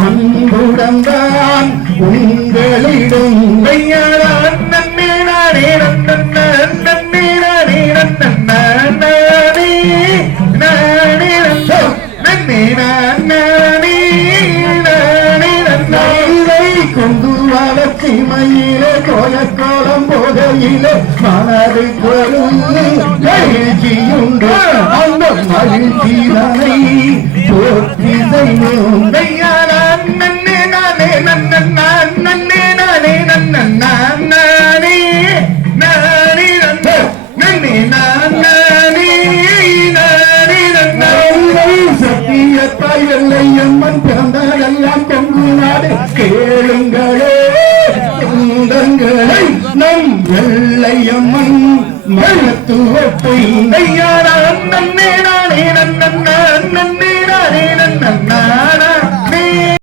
அன்புடன்தான் உங்களிடம் கொண்டு வளர்ச்சி மயிலே கோயக்கோலம் போதையிலே மனது மகிழ்ச்சியுண்டு. அந்த மகிழ்ச்சிதனை போற்றி செய்வோம் சத்தியத்தாய் வெள்ளை அம்மன் பிறந்ததெல்லாம் கொங்கு நாடு. கேளுங்களே சொந்தங்களே நம் வெள்ளை அம்மன் மருத்துவத்தை ஐயாதான் நன்னே